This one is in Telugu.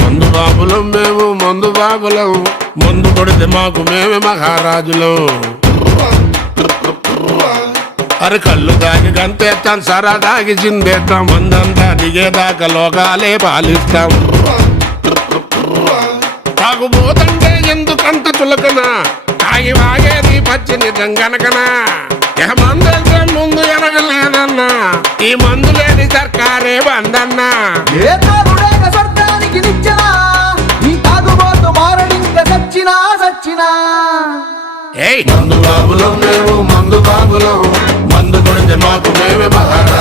మందు బాబులం మేము మందు బాబులం, మందు కొడితే మాకు మేమే మహారాజులం. అరే కళ్ళు దాగి గంతేస్తాం, సరదాగి చిందేస్తాం, మందంతా దిగేదాకా లోకాలే పాలిస్తాం. తాగుబోతంటే ఎందుకంత చులకన, తాగి వాగేది పచ్చి నిజం గనకనా. మందులతో ముందు ఎనగలేదన్నా, ఈ మందు లేని సర్కారే బందన్నా. స్వర్గానికి నిచ్చెనా, ఈ తాగుబోతు మారడింక సచ్చినా సచ్చినా. మందు బాబులం మేము మందు బాబులం, మందు కొడితే మాకు మేమే మహారాజులం.